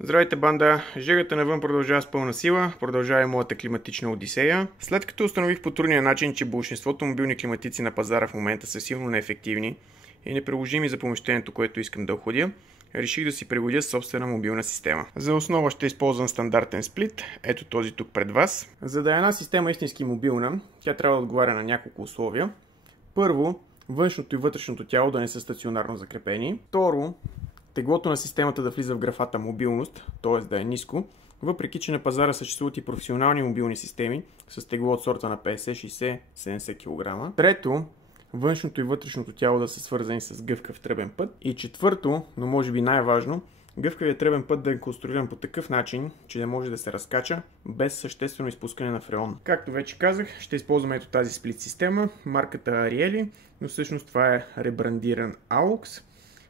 Здравейте, банда! Жегата навън продължава с пълна сила, продължава и моята климатична одисея. След като установих по трудния начин, че большинството мобилни климатици на пазара в момента са силно неефективни и неприложими за помещението, което искам да охладя, реших да си пригодя собствена мобилна система. За основа ще използвам стандартен сплит, ето този тук пред вас. За да е една система истински мобилна, тя трябва да отговаря на няколко условия. Първо, външното и вътрешното тяло да не са стационарно закрепени. Второ, теглото на системата да влиза в графата мобилност, т.е. да е ниско, въпреки че на пазара съществуват и професионални мобилни системи с тегло от сорта на 50, 60, 70 кг. Трето, външното и вътрешното тяло да са свързани с гъвкав тръбен път. И четвърто, но може би най-важно, гъвкавият тръбен път да е конструиран по такъв начин, че да може да се разкача без съществено изпускане на фреон. Както вече казах, ще използваме ето тази сплит система, марката Arieli, но всъщност това е ребрандиран AUX.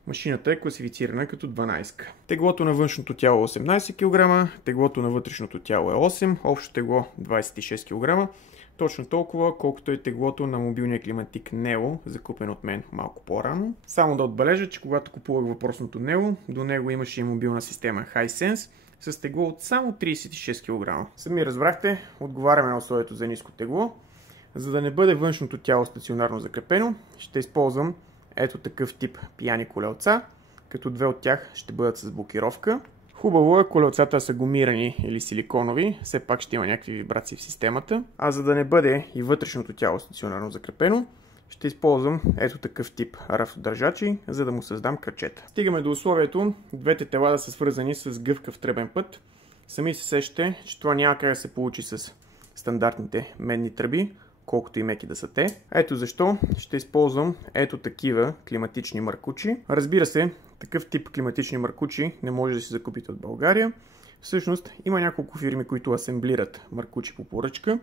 Машината е класифицирана като 12. Теглото на външното тяло е 18 кг, теглото на вътрешното тяло е 8, общо тегло 26 кг. Точно толкова, колкото е теглото на мобилния климатик Neo, закупен от мен малко по-рано. Само да отбележа, че когато купувах въпросното Neo, до него имаше и мобилна система Hisense с тегло от само 36 кг. Сами разбрахте, отговаряме на условието за ниско тегло. За да не бъде външното тяло стационарно закрепено, ще използвам ето такъв тип пияни колелца, като две от тях ще бъдат с блокировка. Хубаво е колелцата са гумирани или силиконови, все пак ще има някакви вибрации в системата. А за да не бъде и вътрешното тяло стационарно закрепено, ще използвам ето такъв тип рафтодържачи, за да му създам кръчета. Стигаме до условието двете тела да са свързани с гъвкав тръбен път. Сами се сещате, че това няма как да се получи с стандартните медни тръби, колкото и меки да са те. Ето защо ще използвам ето такива климатични маркучи. Разбира се, такъв тип климатични маркучи не може да си закупите от България. Всъщност има няколко фирми, които асемблират маркучи по поръчка,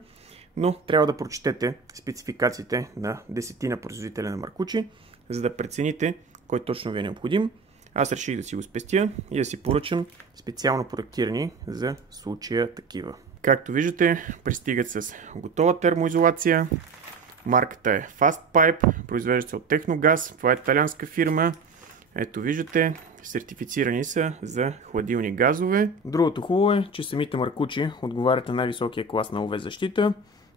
но трябва да прочетете спецификациите на десетина производителя на маркучи, за да прецените кой точно ви е необходим. Аз реших да си го спестя и да си поръчам специално проектирани за случая такива. Както виждате, пристигат с готова термоизолация. Марката е Fastpipe, произвежда се от Техногаз. Това е италианска фирма. Ето виждате, сертифицирани са за хладилни газове. Другото хубаво е, че самите маркучи отговарят на най-високия клас на UV защита.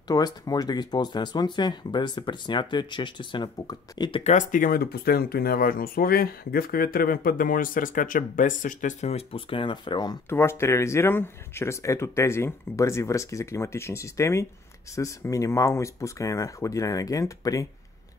Т.е. може да ги използвате на слънце, без да се притеснявате, че ще се напукат. И така стигаме до последното и най-важно условие. Гъвкавият тръбен път да може да се разкача без съществено изпускане на фреон. Това ще реализирам чрез ето тези бързи връзки за климатични системи с минимално изпускане на хладилен агент при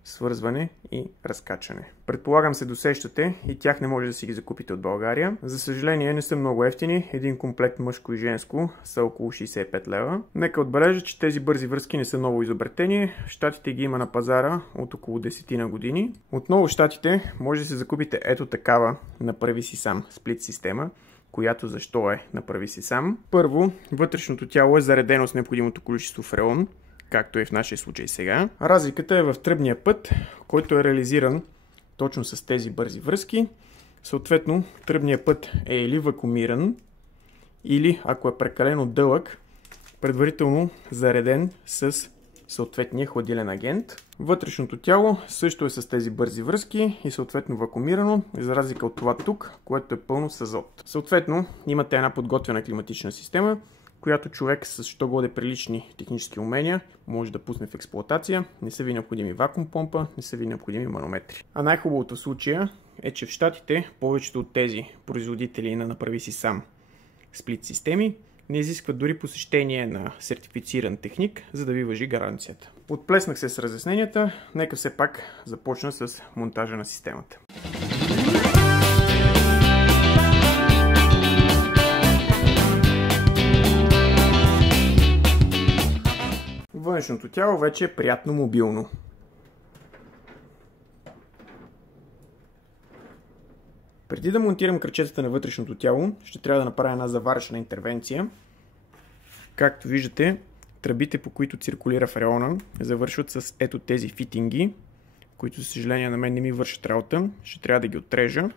свързване и разкачане. Предполагам се досещате и тях не може да си ги закупите от България. За съжаление не са много ефтини, един комплект мъжко и женско са около 65 лева. Нека отбележа, че тези бързи връзки не са ново изобретение. В Щатите ги има на пазара от около 10 на години. Отново в Щатите може да се закупите ето такава направи си сам сплит система, която защо е направи си сам. Първо, вътрешното тяло е заредено с необходимото количество фреон, както е в нашия случай сега. Разликата е в тръбния път, който е реализиран точно с тези бързи връзки. Съответно, тръбният път е или вакуумиран, или ако е прекалено дълъг, предварително зареден с съответния хладилен агент. Вътрешното тяло също е с тези бързи връзки и съответно вакуумирано, за разлика от това тук, което е пълно с азот. Съответно, имате една подготвена климатична система, която човек с що годе прилични технически умения може да пусне в експлоатация. Не са ви необходими вакуум помпа, не са ви необходими манометри. А най-хубавото в случая е, че в Щатите повечето от тези производители на направи си сам сплит системи не изискват дори посещение на сертифициран техник, за да ви важи гаранцията. Отплеснах се с разясненията, нека все пак започна с монтажа на системата. Външното тяло вече е приятно мобилно. Преди да монтирам кръчетата на вътрешното тяло, ще трябва да направя една заваръчна интервенция. Както виждате, тръбите, по които циркулира фреона, завършват с ето тези фитинги, които, за съжаление, на мен не ми вършат работа. Ще трябва да ги отрежа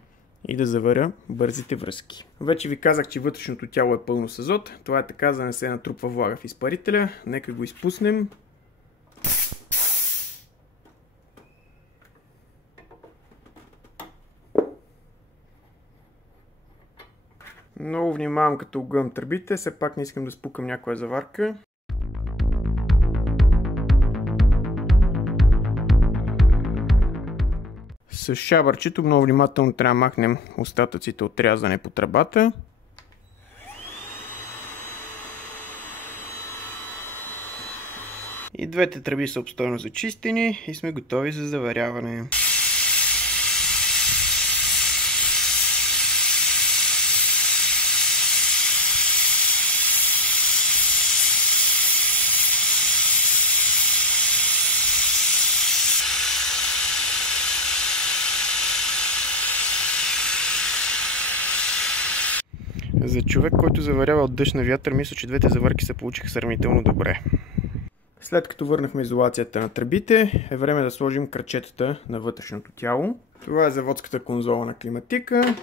и да заваря бързите връзки. Вече ви казах, че вътрешното тяло е пълно с азот. Това е така, за да не се натрупва влага в изпарителя. Нека го изпуснем. Много внимавам като огъвам тръбите, все пак не искам да спукам някоя заварка. С шабърчето много внимателно трябва да махнем остатъците от рязане по тръбата. И двете тръби са обстойно зачистени и сме готови за заваряване. За човек, който заварява от дъжд на вятър, мисля, че двете заварки се получиха сравнително добре. След като върнахме изолацията на тръбите, е време да сложим крачетата на вътрешното тяло. Това е заводската конзола на климатика.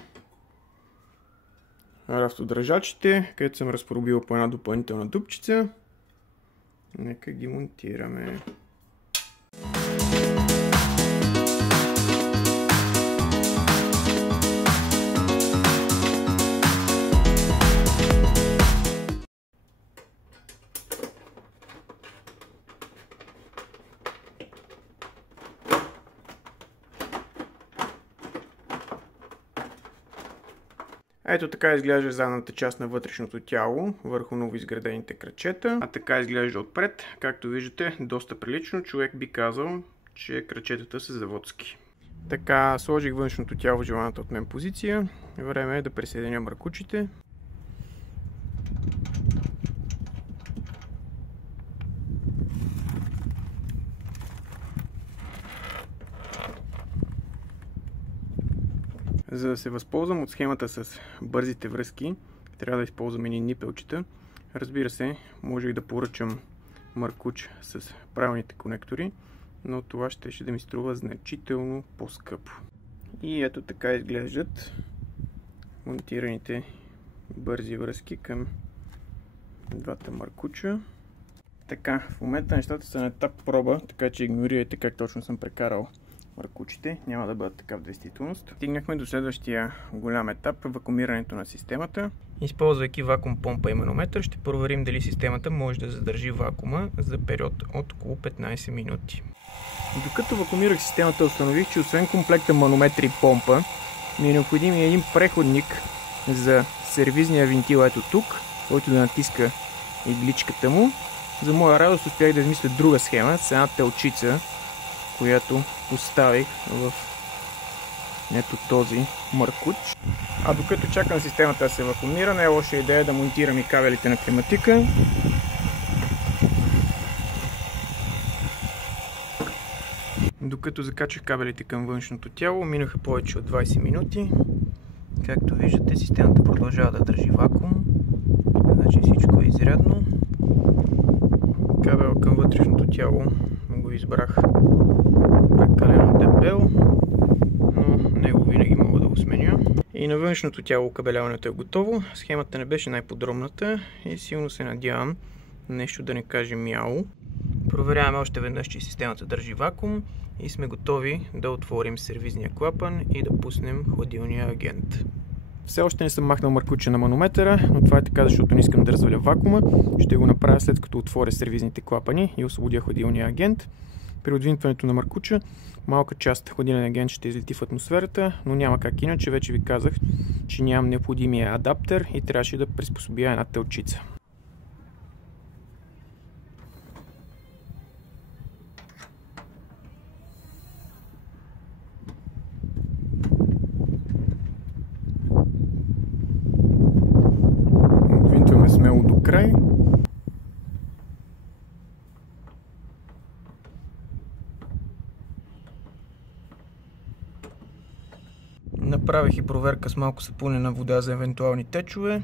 Рафтодържачите, където съм разпробил по една допълнителна дупчица. Нека ги монтираме. Ето така изглежда задната част на вътрешното тяло върху новоизградените крачета. А така изглежда отпред. Както виждате, доста прилично. Човек би казал, че крачетата са заводски. Така, сложих външното тяло в желаната от мен позиция. Време е да присъединя мъркучите. За да се възползвам от схемата с бързите връзки, трябва да използвам едни нипелчета. Разбира се, можех да поръчам мъркуч с правилните конектори, но това ще да ми струва значително по-скъпо. И ето така изглеждат монтираните бързи връзки към двата мъркуча. Така, в момента нещата са на етап проба, така че игнорирайте как точно съм прекарал мъркучите, няма да бъдат така в действителност. Стигнахме до следващия голям етап, вакуумирането на системата. Използвайки вакуум помпа и манометър, ще проверим дали системата може да задържи вакуума за период от около 15 минути. Докато вакуумирах системата, установих, че освен комплекта манометър и помпа, ми е необходим и един преходник за сервизния винтил ето тук, който да натиска игличката му. За моя радост успях да измисля друга схема с една телчица, която поставих в ето този мъркуч. А докато чакам системата да се вакуумира, не е лоша идея да монтирам и кабелите на климатика. Докато закачах кабелите към външното тяло, минаха повече от 20 минути. Както виждате, системата продължава да държи вакуум. Значи всичко е изрядно. Кабел към вътрешното тяло го избрах прекалено дебел, но него винаги мога да го сменя. И на външното тяло кабеляването е готово. Схемата не беше най-подробната и силно се надявам нещо да не каже мяу. Проверяваме още веднъж, че системата държи вакуум и сме готови да отворим сервизния клапан и да пуснем хладилния агент. Все още не съм махнал мъркуча на манометъра, но това е така, защото не искам да разваля вакуума. Ще го направя след като отворя сервизните клапани и освободя хладилния агент. При отвинтването на мъркуча малка част хладилен агент ще излети в атмосферата, но няма как иначе. Вече ви казах, че нямам необходимия адаптер и трябваше да приспособя една телчица. Отвинтваме смело до край. Направих и проверка с малко сапунена вода за евентуални течове.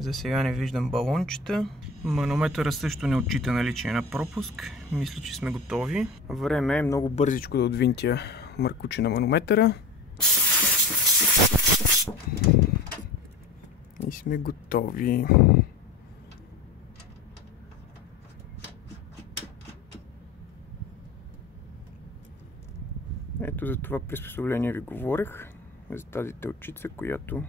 За сега не виждам балончета. Манометъра също не отчита наличие на пропуск. Мисля, че сме готови. Време е много бързичко да отвинтя мъркуче на манометъра. И сме готови. Ето за това приспособление ви говорех. За тази телчица, която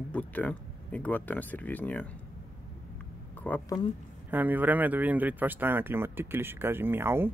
бута иглата на сервизния клапан. Ами време е да видим дали това ще стане на климатик или ще каже мяу.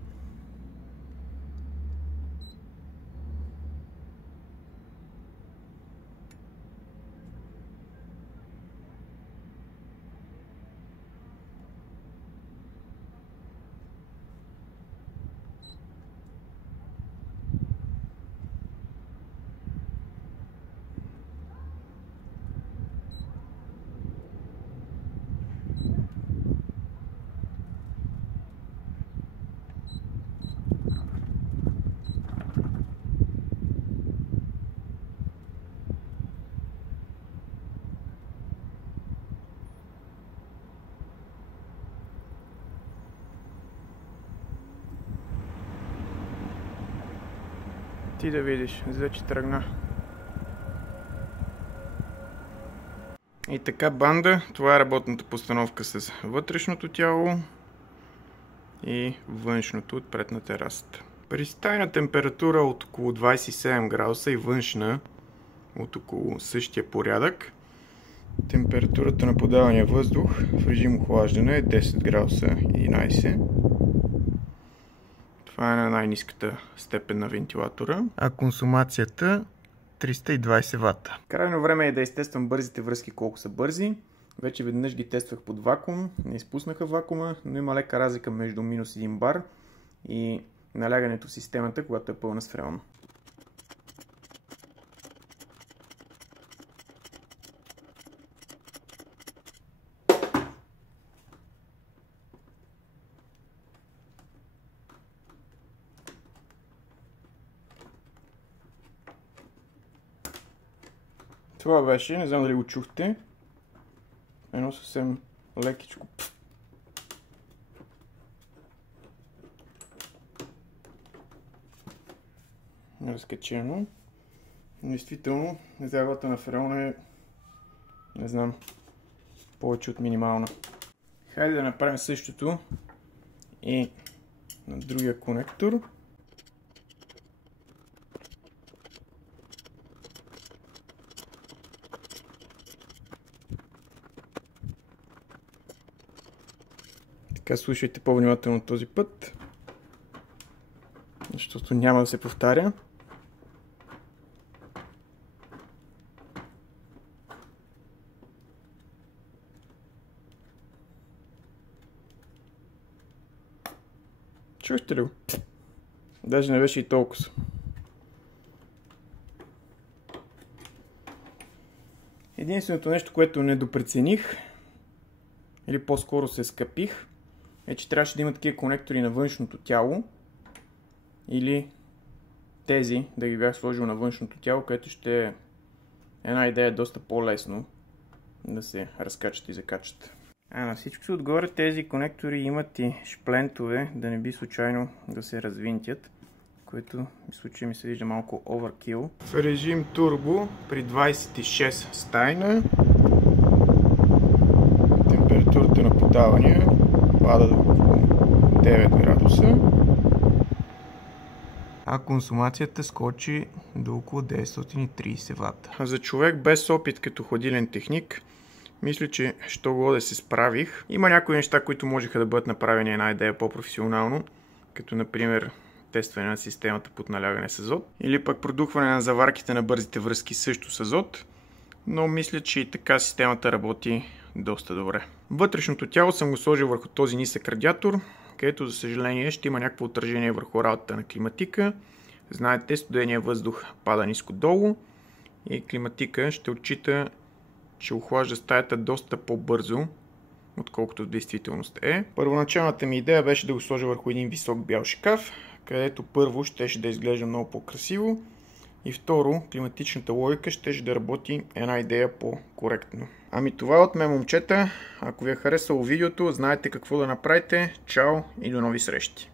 Ти да видиш, вече тръгна. И така, банда, това е работната постановка с вътрешното тяло и външното отпред на терасата. При стайна температура от около 27 градуса и външна от около същия порядък, температурата на подавания въздух в режим охлаждане е 10 градуса 11. Това е на най-ниската степен на вентилатора. А консумацията 320 вата. Крайно време е да изтествам бързите връзки колко са бързи. Вече веднъж ги тествах под вакуум. Не изпуснаха вакуума, но има лека разлика между минус 1 бар и налягането в системата, когато е пълна с фреон. Това беше, не знам дали го чухте, едно съвсем лекичко разкачено. Действително, загубата на фреона е, не знам, повече от минимална. Хайде да направим същото и на другия конектор. Така, слушайте по-внимателно този път, защото няма да се повтаря. Чухте ли го? Даже не беше и толкова. Единственото нещо, което недопрецених, или по-скоро се скъпих, е, че трябваше да има такива конектори на външното тяло, или тези да ги бях сложил на външното тяло, където ще е една идея доста по-лесно да се разкачат и закачат. А на всичко отгоре тези конектори имат и шплентове, да не би случайно да се развинтят, което в случая ми се вижда малко overkill. В режим турбо при 26 стайна температурата на подавания пада до около 9 градуса, а консумацията скочи до около 930 вата. За човек без опит като хладилен техник, мисля, че що-годе се справих. Има някои неща, които можеха да бъдат направени една идея по-професионално, като например тестване на системата под налягане с азот, или пък продухване на заварките на бързите връзки също с азот, но мисля, че и така системата работи доста добре. Вътрешното тяло съм го сложил върху този нисък радиатор, където за съжаление ще има някакво отражение върху работата на климатика. Знаете, студения въздух пада ниско долу и климатика ще отчита, че охлажда стаята доста по-бързо, отколкото в действителност е. Първоначалната ми идея беше да го сложа върху един висок бял шкаф, където първо щеше да изглежда много по-красиво и второ, климатичната логика щеше да работи една идея по-коректно. Ами това е от мен, момчета. Ако ви е харесало видеото, знаете какво да направите. Чао и до нови срещи!